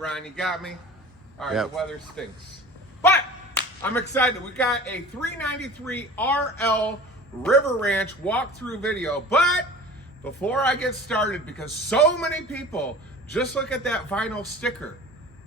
right, Ron, you got me. All right, Yep. The weather stinks. But I'm excited. We got a 393 RL RiverRanch walkthrough video. But before I get started, because so many people just look at that vinyl sticker,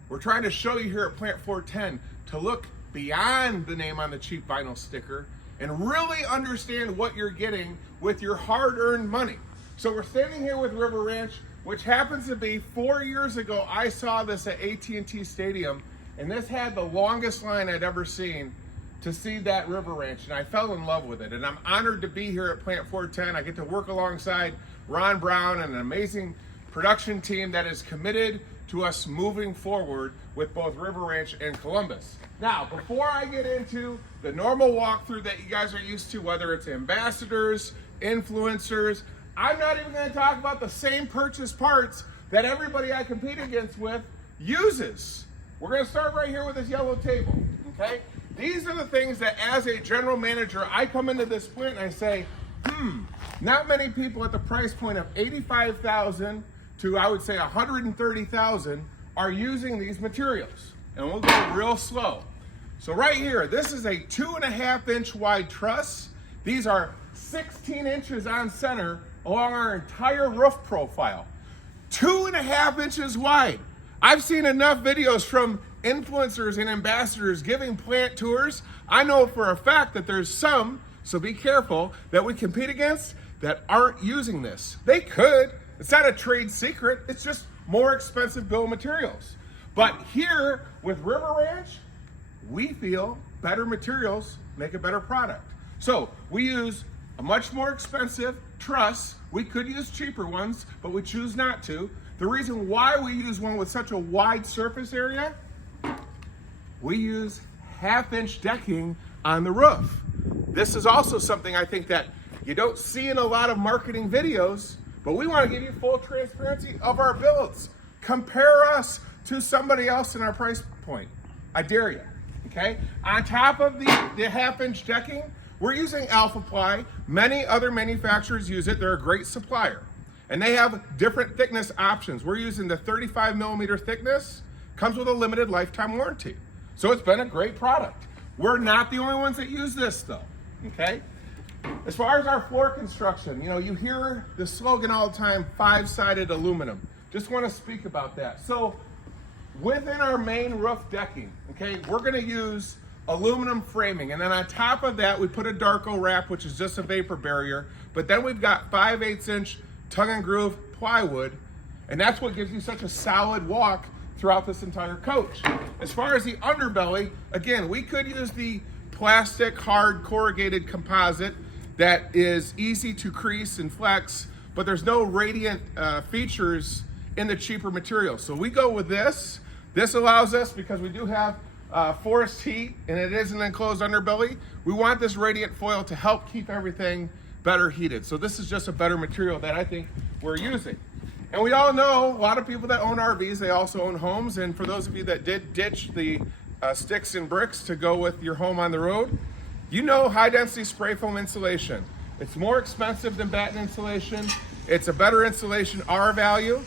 we're trying to show you here at Plant 410 to look beyond the name on the cheap vinyl sticker and really understand what you're getting with your hard-earned money. So we're standing here with RiverRanch, which happens to be 4 years ago. I saw this at AT&T Stadium, and this had the longest line I'd ever seen to see that RiverRanch, and I fell in love with it. And I'm honored to be here at Plant 410. I get to work alongside Ron Brown and an amazing production team that is committed to us moving forward with both RiverRanch and Columbus. Now, before I get into the normal walkthrough that you guys are used to, whether it's ambassadors, influencers, I'm not even going to talk about the same purchase parts that everybody I compete against with uses. We're going to start right here with this yellow table, okay? These are the things that as a general manager, I come into this plant and I say, not many people at the price point of $85,000 to, I would say, $130,000 are using these materials. And we'll go real slow. So right here, this is a 2.5-inch wide truss. These are 16 inches on center along our entire roof profile. 2.5 inches wide. I've seen enough videos from influencers and ambassadors giving plant tours. I know for a fact that there's some, so be careful, that we compete against that aren't using this. They could. It's not a trade secret. It's just more expensive bill of materials. But here with RiverRanch, we feel better materials make a better product. So we use a much more expensive truss. We could use cheaper ones, but we choose not to. The reason why we use one with such a wide surface area, we use 1/2-inch decking on the roof. This is also something I think that you don't see in a lot of marketing videos, but we want to give you full transparency of our builds. Compare us to somebody else in our price point. I dare you, okay? On top of the 1/2-inch decking, we're using Alpha Ply. Many other manufacturers use it. They're a great supplier. And they have different thickness options. We're using the 35 millimeter thickness, comes with a limited lifetime warranty. So it's been a great product. We're not the only ones that use this though, okay? As far as our floor construction, you know, you hear the slogan all the time, 5-sided aluminum. Just want to speak about that. So within our main roof decking, okay, we're going to use aluminum framing, and then on top of that we put a Darko wrap, which is just a vapor barrier, but then we've got 5/8-inch tongue and groove plywood, and that's what gives you such a solid walk throughout this entire coach. As far as the underbelly, again, we could use the plastic hard corrugated composite that is easy to crease and flex, but there's no radiant features in the cheaper material. So we go with this. This allows us, because we do have forced heat and it is an enclosed underbelly, we want this radiant foil to help keep everything better heated. So this is just a better material that I think we're using. And we all know a lot of people that own RVs, they also own homes. And for those of you that did ditch the sticks and bricks to go with your home on the road, you know high density spray foam insulation. It's more expensive than batten insulation. It's a better insulation R value.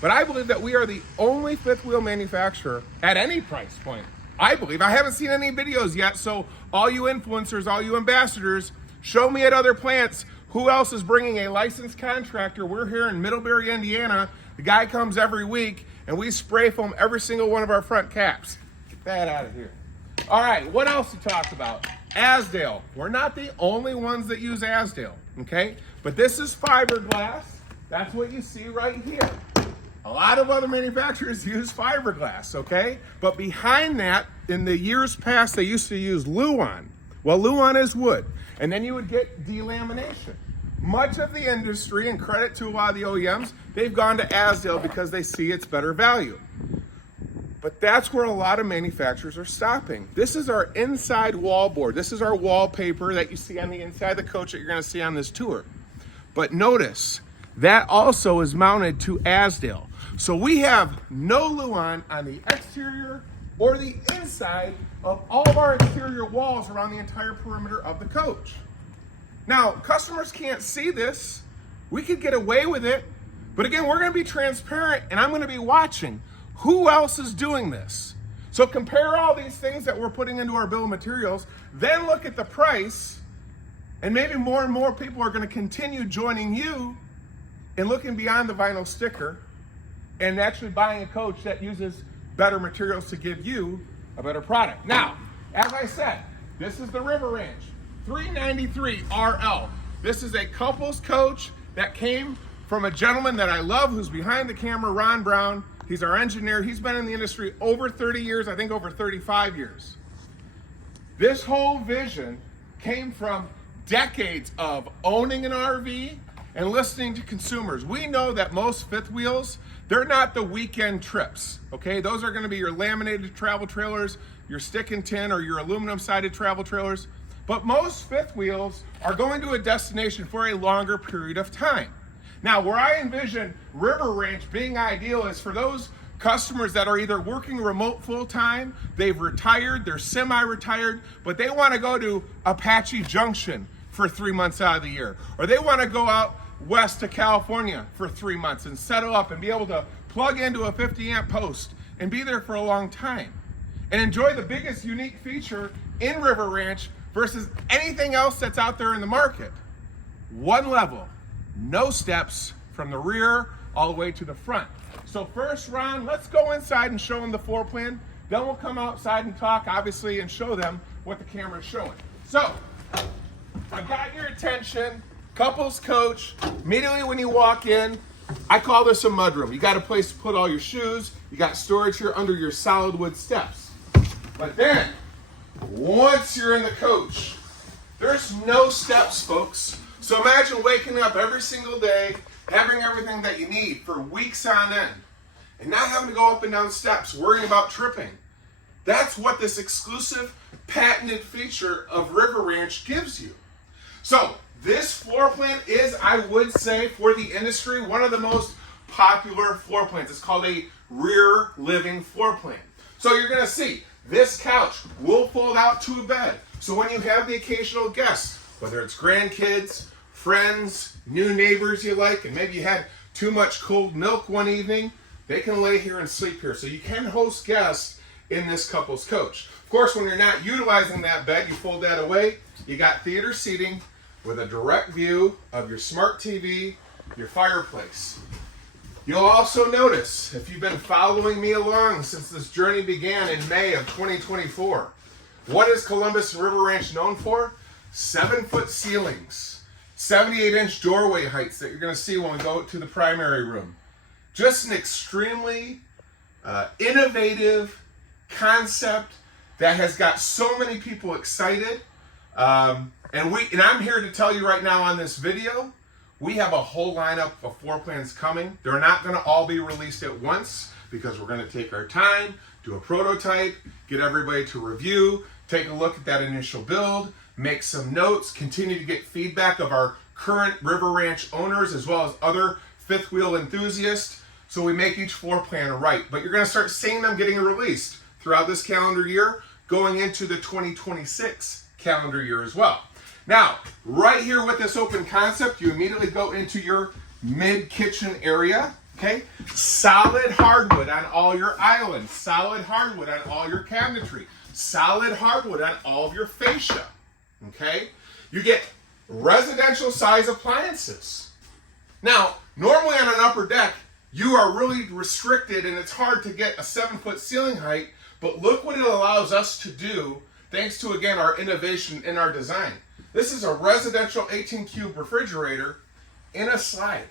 But I believe that we are the only fifth wheel manufacturer at any price point. I believe. I haven't seen any videos yet, so all you influencers, all you ambassadors, show me at other plants who else is bringing a licensed contractor. We're here in Middlebury, Indiana. The guy comes every week, and we spray foam every single one of our front caps. Get that out of here. All right, what else to talk about? Azdale. We're not the only ones that use Azdale, okay? But this is fiberglass. That's what you see right here. A lot of other manufacturers use fiberglass, okay? But behind that, in the years past, they used to use Luan. Well, Luan is wood. And then you would get delamination. Much of the industry, and credit to a lot of the OEMs, they've gone to Azdale because they see its better value. But that's where a lot of manufacturers are stopping. This is our inside wall board. This is our wallpaper that you see on the inside of the coach that you're gonna see on this tour. But notice, that also is mounted to Azdale. So we have no Luan on the exterior or the inside of all of our exterior walls around the entire perimeter of the coach. Now, customers can't see this. We could get away with it, but again, we're gonna be transparent, and I'm gonna be watching. Who else is doing this? So compare all these things that we're putting into our bill of materials, then look at the price, and maybe more and more people are going to continue joining you and looking beyond the vinyl sticker and actually buying a coach that uses better materials to give you a better product. Now, as I said, this is the RiverRanch 393 RL. This is a couples coach that came from a gentleman that I love who's behind the camera, Ron Brown. He's our engineer. He's been in the industry over 30 years, I think over 35 years. This whole vision came from decades of owning an RV and listening to consumers. We know that most fifth wheels, they're not the weekend trips, okay? Those are gonna be your laminated travel trailers, your stick and tin or your aluminum sided travel trailers. But most fifth wheels are going to a destination for a longer period of time. Now, where I envision RiverRanch being ideal is for those customers that are either working remote full-time, they've retired, they're semi-retired, but they want to go to Apache Junction for 3 months out of the year. Or they want to go out west to California for 3 months and settle up and be able to plug into a 50 amp post and be there for a long time. And enjoy the biggest unique feature in RiverRanch versus anything else that's out there in the market. One level, no steps from the rear all the way to the front. So first, Ron, let's go inside and show them the floor plan. Then we'll come outside and talk, obviously, and show them what the camera's showing. So, I've got your attention, couples coach. Immediately when you walk in, I call this a mudroom. You got a place to put all your shoes. You got storage here under your solid wood steps. But then, once you're in the coach, there's no steps, folks. So imagine waking up every single day, having everything that you need for weeks on end, and not having to go up and down steps, worrying about tripping. That's what this exclusive patented feature of RiverRanch gives you. So this floor plan is, I would say, for the industry, one of the most popular floor plans. It's called a rear living floor plan. So you're gonna see, this couch will fold out to a bed. So when you have the occasional guest, whether it's grandkids, friends, new neighbors you like, and maybe you had too much cold milk one evening, they can lay here and sleep here. So you can host guests in this couple's coach. Of course, when you're not utilizing that bed, you fold that away. You got theater seating with a direct view of your smart TV, your fireplace. You'll also notice, if you've been following me along since this journey began in May of 2024, what is Columbus RiverRanch known for? 7-foot ceilings, 78-inch doorway heights that you're going to see when we go to the primary room. Just an extremely innovative concept that has got so many people excited. And I'm here to tell you right now on this video, we have a whole lineup of floor plans coming. They're not going to all be released at once because we're going to take our time, do a prototype, get everybody to review, take a look at that initial build, make some notes, continue to get feedback of our current RiverRanch owners as well as other fifth wheel enthusiasts, so we make each floor plan right. But you're going to start seeing them getting released throughout this calendar year, going into the 2026 calendar year as well. Now, right here with this open concept, you immediately go into your mid-kitchen area, okay? Solid hardwood on all your islands, solid hardwood on all your cabinetry, solid hardwood on all of your fascia, okay? You get residential size appliances. Now, normally on an upper deck, you are really restricted and it's hard to get a 7-foot ceiling height, but look what it allows us to do thanks to, again, our innovation in our design. This is a residential 18-cube refrigerator in a slide.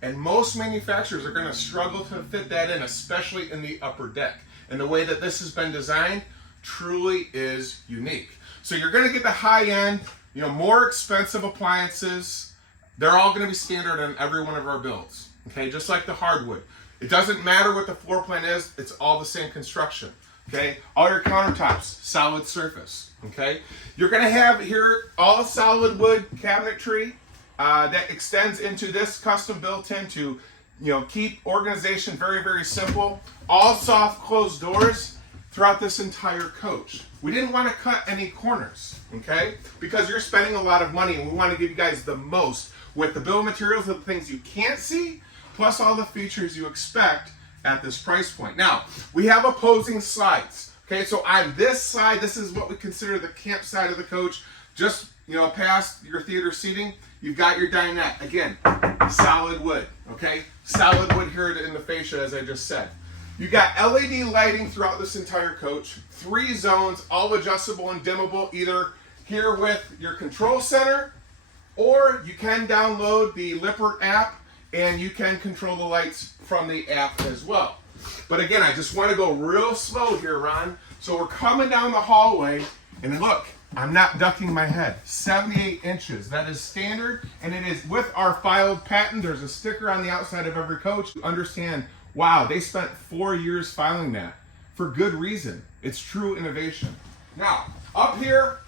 And most manufacturers are going to struggle to fit that in, especially in the upper deck. And the way that this has been designed truly is unique. So you're going to get the high-end, more expensive appliances. They're all going to be standard on every one of our builds. Okay, just like the hardwood. It doesn't matter what the floor plan is, it's all the same construction. Okay, all your countertops, solid surface. Okay, you're going to have here all solid wood cabinetry that extends into this custom built-in to keep organization very, very simple. All soft closed doors throughout this entire coach. We didn't want to cut any corners, okay, because you're spending a lot of money and we want to give you guys the most with the bill of materials of the things you can't see, plus all the features you expect at this price point. Now, we have opposing sides. Okay, so on this side, this is what we consider the camp side of the coach. Just, past your theater seating, you've got your dinette. Again, solid wood, okay? Solid wood here in the fascia, as I just said. You got LED lighting throughout this entire coach. 3 zones, all adjustable and dimmable, either here with your control center, or you can download the Lippert app and you can control the lights from the app as well. But again, I just want to go real slow here, Ron. So we're coming down the hallway, and look, I'm not ducking my head. 78 inches. That is standard, and it is with our filed patent. There's a sticker on the outside of every coach to understand, wow, they spent 4 years filing that for good reason. It's true innovation. Now, up here,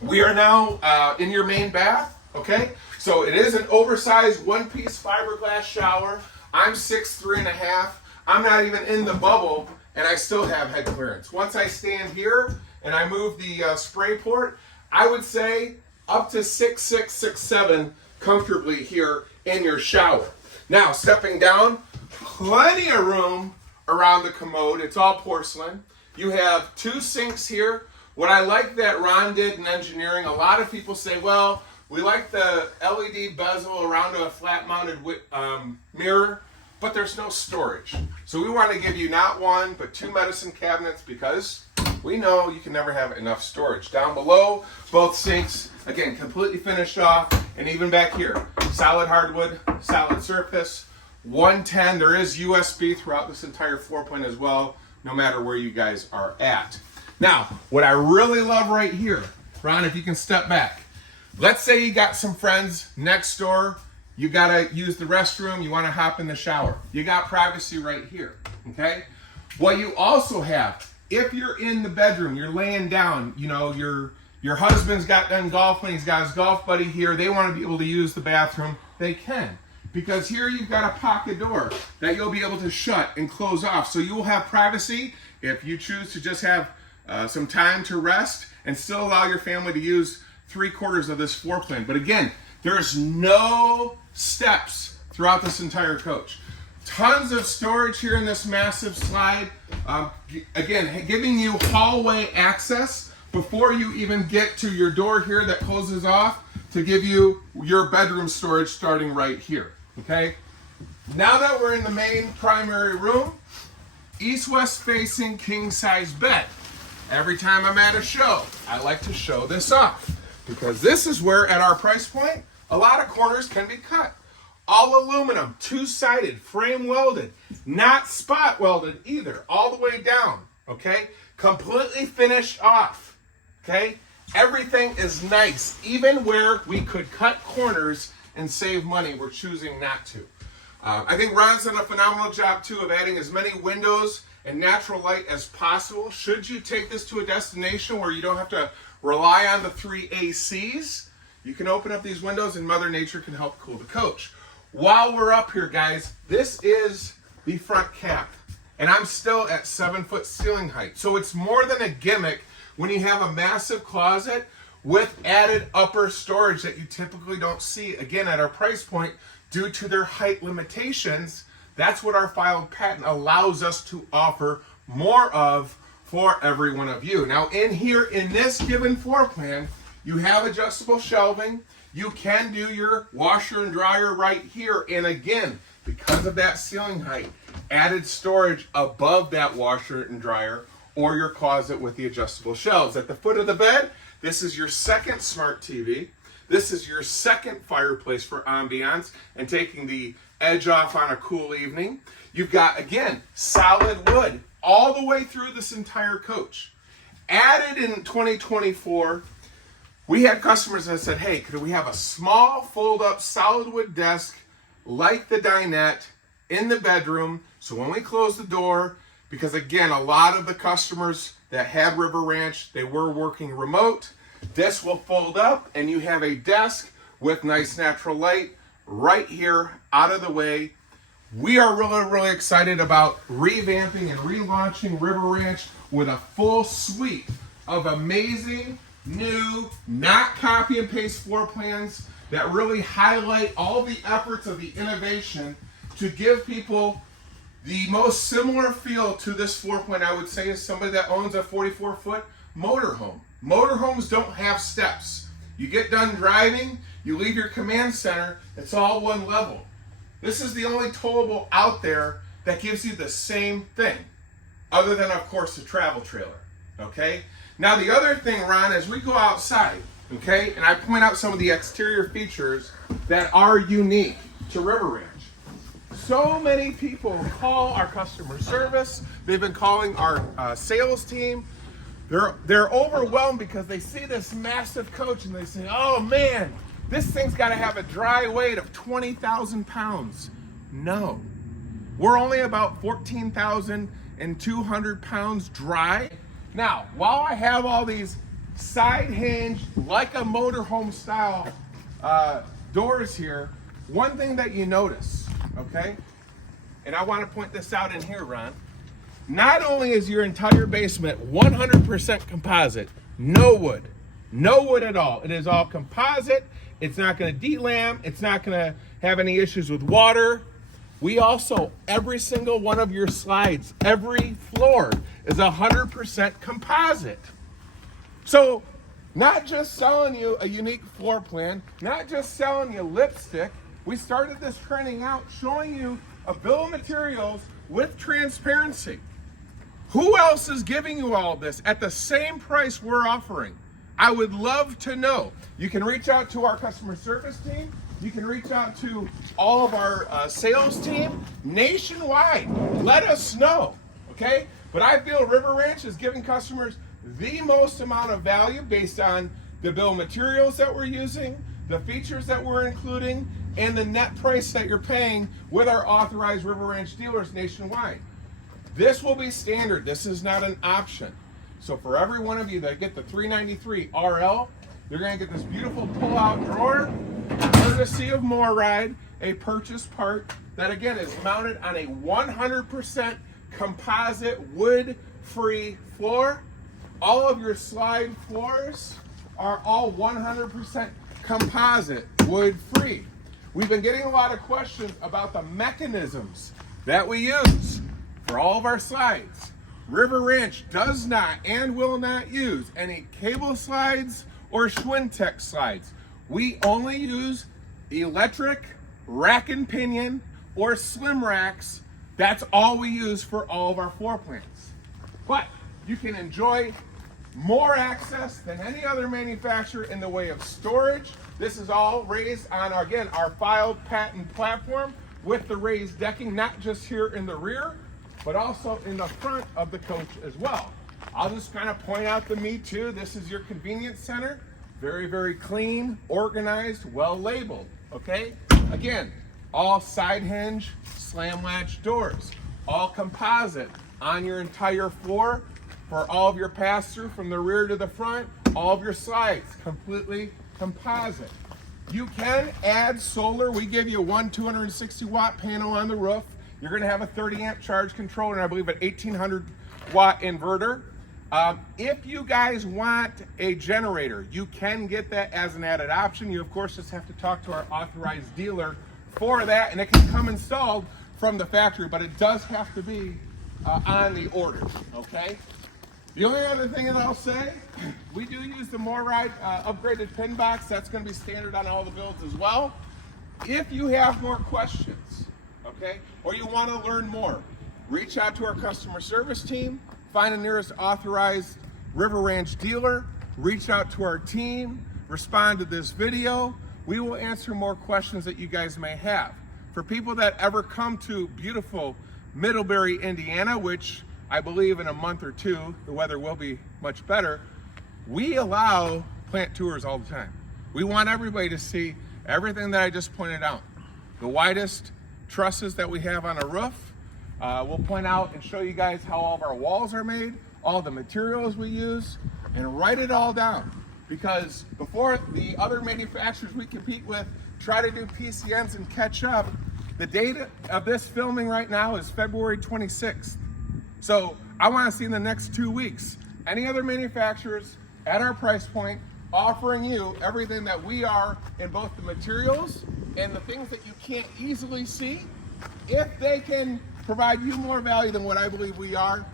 we are now in your main bath, okay? So it is an oversized one-piece fiberglass shower. I'm 6'3.5". I'm not even in the bubble, and I still have head clearance. Once I stand here and I move the spray port, I would say up to 6'6", 6'7", comfortably here in your shower. Now, stepping down, plenty of room around the commode. It's all porcelain. You have 2 sinks here. What I like that Ron did in engineering, a lot of people say, well, we like the LED bezel around a flat-mounted mirror, but there's no storage. So we want to give you not 1, but 2 medicine cabinets, because we know you can never have enough storage. Down below, both sinks, again, completely finished off, and even back here, solid hardwood, solid surface, 110. There is USB throughout this entire floor plan as well, no matter where you guys are at. Now, what I really love right here, Ron, if you can step back. Let's say you got some friends next door. You gotta use the restroom, you wanna hop in the shower. You got privacy right here, okay? What you also have, if you're in the bedroom, you're laying down, your husband's got done golfing, he's got his golf buddy here, they wanna be able to use the bathroom, they can. Because here you've got a pocket door that you'll be able to shut and close off. So you will have privacy if you choose to just have some time to rest and still allow your family to use 3/4 of this floor plan. But again, there's no steps throughout this entire coach. Tons of storage here in this massive slide. Again, giving you hallway access before you even get to your door here that closes off to give you your bedroom storage starting right here, okay? Now that we're in the main primary room, east-west facing king-size bed. Every time I'm at a show, I like to show this off, because this is where, at our price point, a lot of corners can be cut. All aluminum, 2-sided, frame welded, not spot welded either, all the way down, okay? Completely finished off, okay? Everything is nice, even where we could cut corners and save money, we're choosing not to. I think Ron's done a phenomenal job too of adding as many windows and natural light as possible. Should you take this to a destination where you don't have to rely on the 3 ACs, you can open up these windows and Mother Nature can help cool the coach. While we're up here, guys, this is the front cap, and I'm still at 7-foot ceiling height. So it's more than a gimmick when you have a massive closet with added upper storage that you typically don't see, again, at our price point due to their height limitations. That's what our filed patent allows us to offer more of for every one of you. Now, in here, in this given floor plan, you have adjustable shelving. You can do your washer and dryer right here. And again, because of that ceiling height, added storage above that washer and dryer or your closet with the adjustable shelves. At the foot of the bed, this is your second smart TV. This is your second fireplace for ambiance and taking the edge off on a cool evening. You've got, again, solid wood all the way through this entire coach. Added in 2024, we had customers that said, hey, could we have a small fold-up solid wood desk like the dinette in the bedroom, so when we close the door, because again, a lot of the customers that had RiverRanch, they were working remote, this will fold up and you have a desk with nice natural light right here out of the way. We are really, really excited about revamping and relaunching RiverRanch with a full suite of amazing, new, not copy and paste floor plans that really highlight all the efforts of the innovation to give people The most similar feel to this floor plan, I would say, is somebody that owns a 44-foot motorhome. Motorhomes don't have steps. You get done driving, you leave your command center, it's all one level. This is the only towable out there that gives you the same thing, other than, of course, the travel trailer, okay? Now, the other thing, Ron, is we go outside, okay, and I point out some of the exterior features that are unique to RiverRanch. So many people call our customer service. They've been calling our sales team. They're overwhelmed because they see this massive coach and they say, oh man, this thing's got to have a dry weight of 20,000 pounds. No, we're only about 14,200 pounds dry. Now, while I have all these side hinge, like a motorhome style doors here, one thing that you notice, okay, and I want to point this out in here, Ron, not only is your entire basement 100% composite, no wood at all. It is all composite. It's not going to delam. It's not going to have any issues with water. We also, every single one of your slides, every floor is 100% composite. So, not just selling you a unique floor plan, not just selling you lipstick, we started this trending out showing you a bill of materials with transparency. Who else is giving you all this at the same price we're offering? I would love to know. You can reach out to our customer service team. You can reach out to all of our sales team nationwide. Let us know, okay? But I feel RiverRanch is giving customers the most amount of value based on the bill of materials that we're using, the features that we're including, and the net price that you're paying with our authorized RiverRanch dealers nationwide. This will be standard. This is not an option. So for every one of you that get the 393 RL, you're going to get this beautiful pull-out drawer, courtesy of MoreRide, a purchase part that again is mounted on a 100% composite wood-free floor. All of your slide floors are all 100% composite wood-free. We've been getting a lot of questions about the mechanisms that we use for all of our slides. RiverRanch does not and will not use any cable slides or Schwintek slides. We only use electric rack and pinion or slim racks. That's all we use for all of our floor plans. But you can enjoy more access than any other manufacturer in the way of storage. This is all raised on, again, our filed patent platform with the raised decking, not just here in the rear, but also in the front of the coach as well. I'll just kind of point out the Me Too. This is your convenience center. Very, very clean, organized, well labeled, okay? Again, all side hinge, slam latch doors, all composite on your entire floor for all of your pass-through from the rear to the front, all of your slides, completely composite. You can add solar. We give you one 260 watt panel on the roof. You're gonna have a 30 amp charge controller and I believe an 1800 watt inverter. If you guys want a generator, you can get that as an added option. You of course just have to talk to our authorized dealer for that and it can come installed from the factory, but it does have to be on the order, okay? The only other thing that I'll say, we do use the MoreRide upgraded pin box. That's going to be standard on all the builds as well. If you have more questions, okay, or you want to learn more, reach out to our customer service team, find the nearest authorized RiverRanch dealer, reach out to our team, respond to this video. We will answer more questions that you guys may have. For people that ever come to beautiful Middlebury, Indiana, which I believe in a month or two, the weather will be much better, we allow plant tours all the time. We want everybody to see everything that I just pointed out. The widest trusses that we have on a roof. We'll point out and show you guys how all of our walls are made, all the materials we use, and write it all down. Because before the other manufacturers we compete with try to do PCNs and catch up, the date of this filming right now is February 26th. So I want to see in the next 2 weeks, any other manufacturers at our price point offering you everything that we are in both the materials and the things that you can't easily see. If they can provide you more value than what I believe we are,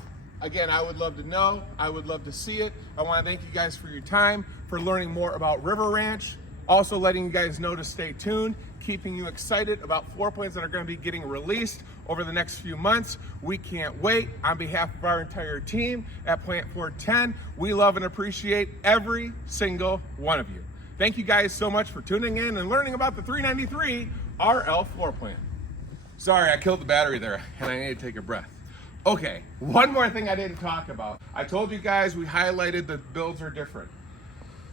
again, I would love to know. I would love to see it. I want to thank you guys for your time, for learning more about RiverRanch. Also letting you guys know to stay tuned, keeping you excited about floor plans that are going to be getting released over the next few months. We can't wait. On behalf of our entire team at Plant 410, we love and appreciate every single one of you. Thank you guys so much for tuning in and learning about the 393 RL floor plan. Sorry, I killed the battery there and I need to take a breath. Okay, one more thing I didn't talk about. I told you guys we highlighted the builds are different.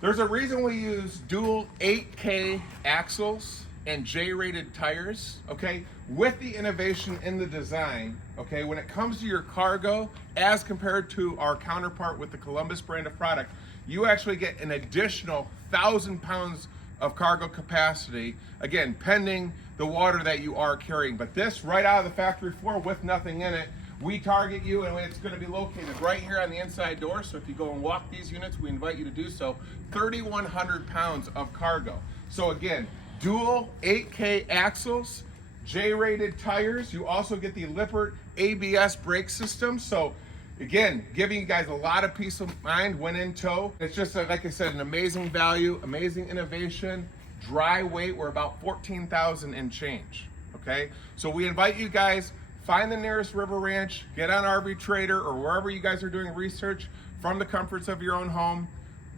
There's a reason we use dual 8K axles and J-rated tires, okay? With the innovation in the design, okay, when it comes to your cargo, as compared to our counterpart with the Columbus brand of product, you actually get an additional 1,000 pounds of cargo capacity, again, pending the water that you are carrying. But this, right out of the factory floor with nothing in it, we target you, and it's going to be located right here on the inside door. So if you go and walk these units, we invite you to do so. 3,100 pounds of cargo. So again, dual 8K axles, J-rated tires. You also get the Lippert ABS brake system. So again, giving you guys a lot of peace of mind when in tow. It's just, like I said, an amazing value, amazing innovation. Dry weight, we're about 14,000 and change, okay? So we invite you guys, find the nearest RiverRanch, get on RV Trader or wherever you guys are doing research from the comforts of your own home.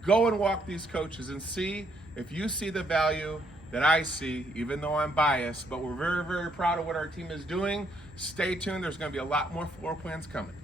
Go and walk these coaches and see if you see the value that I see, even though I'm biased, but we're very, very proud of what our team is doing. Stay tuned, there's gonna be a lot more floor plans coming.